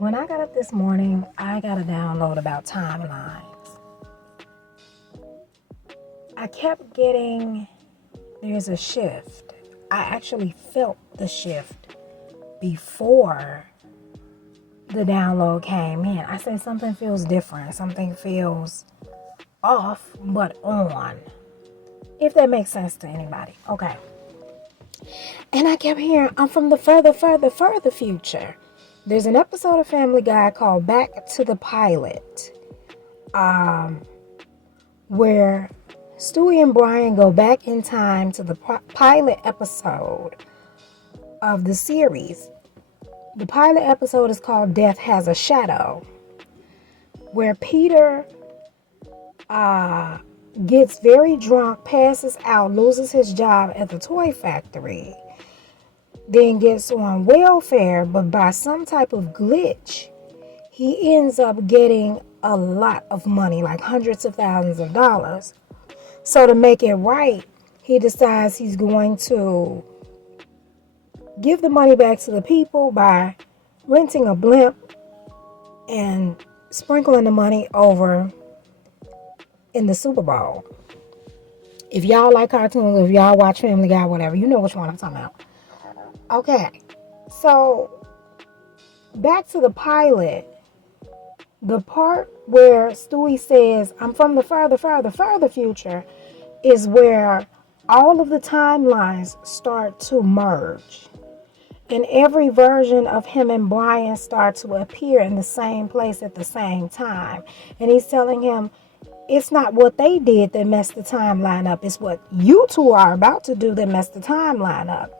When I got up this morning, I got a download about timelines. I kept getting, there's a shift. I actually felt the shift before the download came in. I said something feels different. Something feels off, but on. If that makes sense to anybody. Okay. And I kept hearing, I'm from the further future. There's an episode of Family Guy called Back to the Pilot, where Stewie and Brian go back in time to the pilot episode of the series. The pilot episode is called Death Has a Shadow, where Peter gets very drunk, passes out, loses his job at the toy factory, then gets on welfare, but by some type of glitch, he ends up getting a lot of money, like hundreds of thousands of dollars. So to make it right, he decides he's going to give the money back to the people by renting a blimp and sprinkling the money over in the Super Bowl. If y'all like cartoons, if y'all watch Family Guy, whatever, you know which one I'm talking about. Okay, so back to the pilot. The part where Stewie says, I'm from the further future, is where all of the timelines start to merge. And every version of him and Brian start to appear in the same place at the same time. And he's telling him, it's not what they did that messed the timeline up. It's what you two are about to do that messed the timeline up.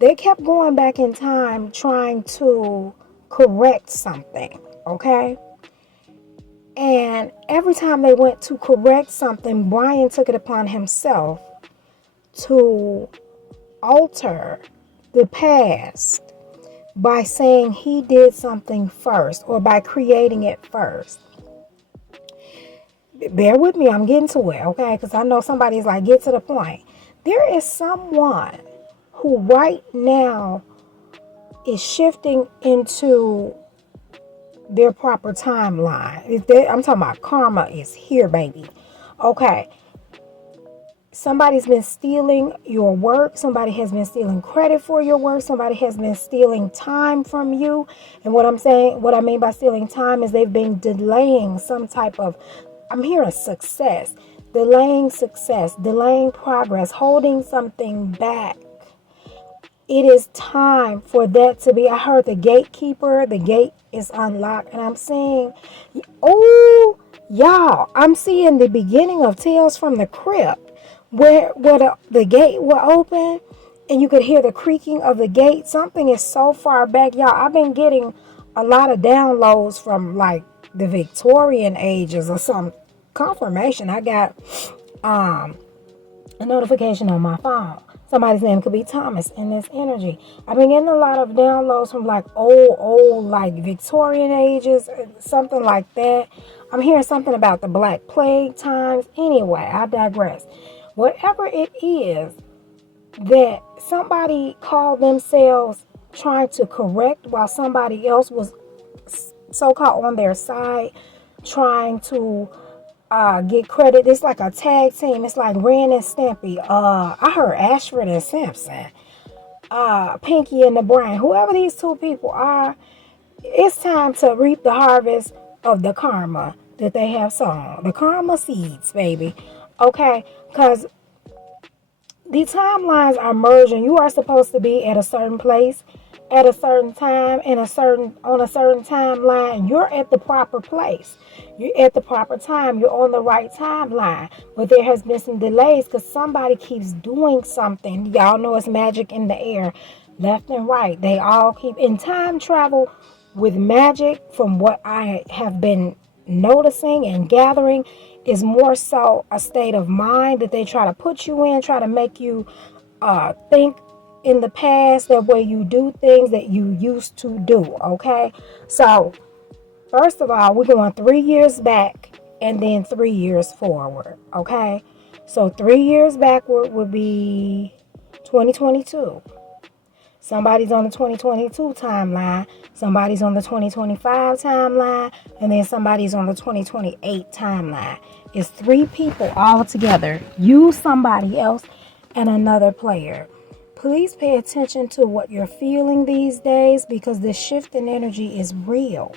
They kept going back in time trying to correct something, okay? And every time they went to correct something, Brian took it upon himself to alter the past by saying he did something first or by creating it first. Bear with me, I'm getting to it, okay? Because I know somebody's like, get to the point. There is someone who right now is shifting into their proper timeline. I'm talking about karma is here, baby. Okay. Somebody's been stealing your work. Somebody has been stealing credit for your work. Somebody has been stealing time from you. And what I mean by stealing time is they've been delaying some type of, I'm hearing success, delaying progress, holding something back. It is time for that to be. I heard the gatekeeper, the gate is unlocked. And I'm saying, oh, y'all, I'm seeing the beginning of Tales from the Crypt, where the gate will open and you could hear the creaking of the gate. Something is so far back, y'all. I've been getting a lot of downloads from like the Victorian ages or some confirmation. I got a notification on my phone. Somebody's name could be Thomas in this energy. I've been getting a lot of downloads from like old, like Victorian ages, something like that. I'm hearing something about the Black Plague times. Anyway, I digress. Whatever it is that somebody called themselves trying to correct while somebody else was so-called on their side trying to get credit. It's like a tag team. It's like Ren and Stimpy. I heard Ashford and Simpson. Pinky and the Brain. Whoever these two people are, it's time to reap the harvest of the karma that they have sown. The karma seeds, baby. Okay? Because the timelines are merging. You are supposed to be at a certain place at a certain time on a certain timeline. You're at the proper place. You're at the proper time. You're on the right timeline. But there has been some delays because somebody keeps doing something. Y'all know it's magic in the air. Left and right. They all keep in time travel with magic, from what I have been noticing and gathering, is more so a state of mind that they try to put you in, try to make you think in the past, that way you do things that you used to do, okay? So, first of all, we're going 3 years back and then 3 years forward, okay? So, 3 years backward would be 2022. Somebody's on the 2022 timeline, somebody's on the 2025 timeline, and then somebody's on the 2028 timeline. It's 3 people all together. You, somebody else, and another player. Please pay attention to what you're feeling these days, because this shift in energy is real.